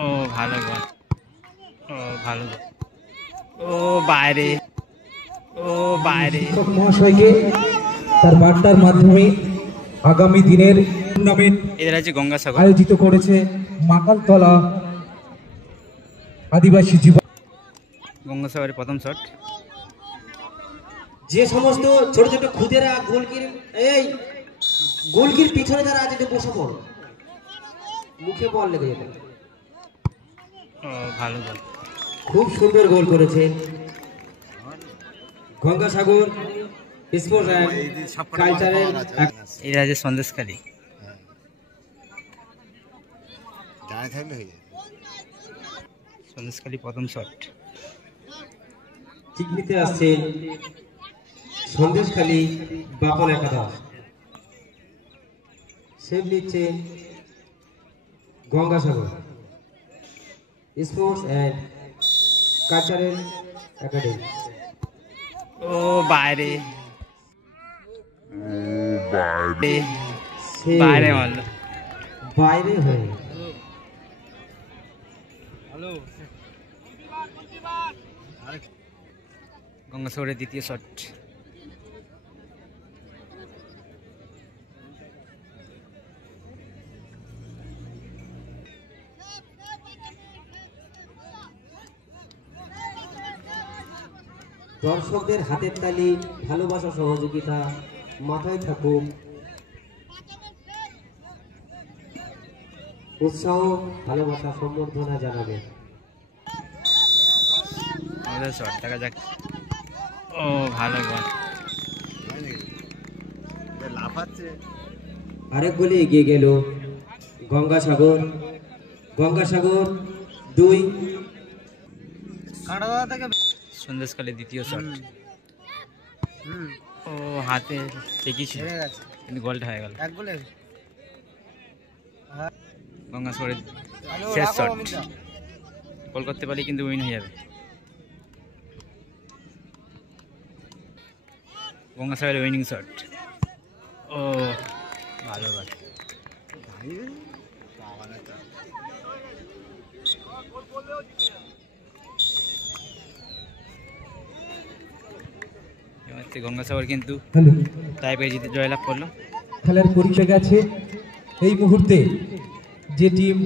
ও ভালো গোল। ও ভালো গোল। ও বাইরে। ও বাইরে। শিক্ষক মহাশয়কে তার বার্তার মাধ্যমে আগামী দিনের টুর্নামেন্ট এদের আছে গঙ্গাসাগর। আয়োজিত করেছে মাকালতলা আদিবাসী জীবন। গঙ্গাসাগরের প্রথম শট। যে সমস্ত ছোট ছোট খুদেরা গোলকির পিছনে যারা আছে বসে পড়ো, মুখে বল লেগে যেত। ও ভালো গোল। খুব সুন্দর গোল করেছে গঙ্গাসাগর স্পোর্টস অ্যান্ড কালচারাল। এরা আছে সন্দেশখালী। সন্দেশখালী প্রথম শট। ঠিক নিতে আসছেন সন্দেশখালী বাপন একাদশ। সেভ নিচ্ছেন Gangasagar sports and cultural academy. ও বাইরে। বাইরে মারলো। বাইরে হয়ে গঙ্গাসাগরের দ্বিতীয় শট। দর্শকদের হাতের তালি, ভালোবাসা, সহযোগিতা মাথায় থাকুক। উৎসাহ, ভালোবাসা, সম্বর্ধনা জানাবেন। আমাদের শট দেখা যাক। ও ভালো গোল। আরেক গোলে এগিয়ে গেল গঙ্গাসাগর। গঙ্গাসাগর 2। সন্দেশখালী দ্বিতীয় শট। ও হাতে ঠিকই ছিল কিন্তু গোলটা হয়ে গেল। গঙ্গাসাগরের শেষ শট। গোল করতে পারলে কিন্তু উইন হয়ে যাবে। গঙ্গাসাগরের উইনিং শট। ও ভালো গোল। গঙ্গাসাগর কিন্তু টাইপে জিতে জয়লাভ করলো। খেলার পরিচয় গেছে এই মুহূর্তে যে টিম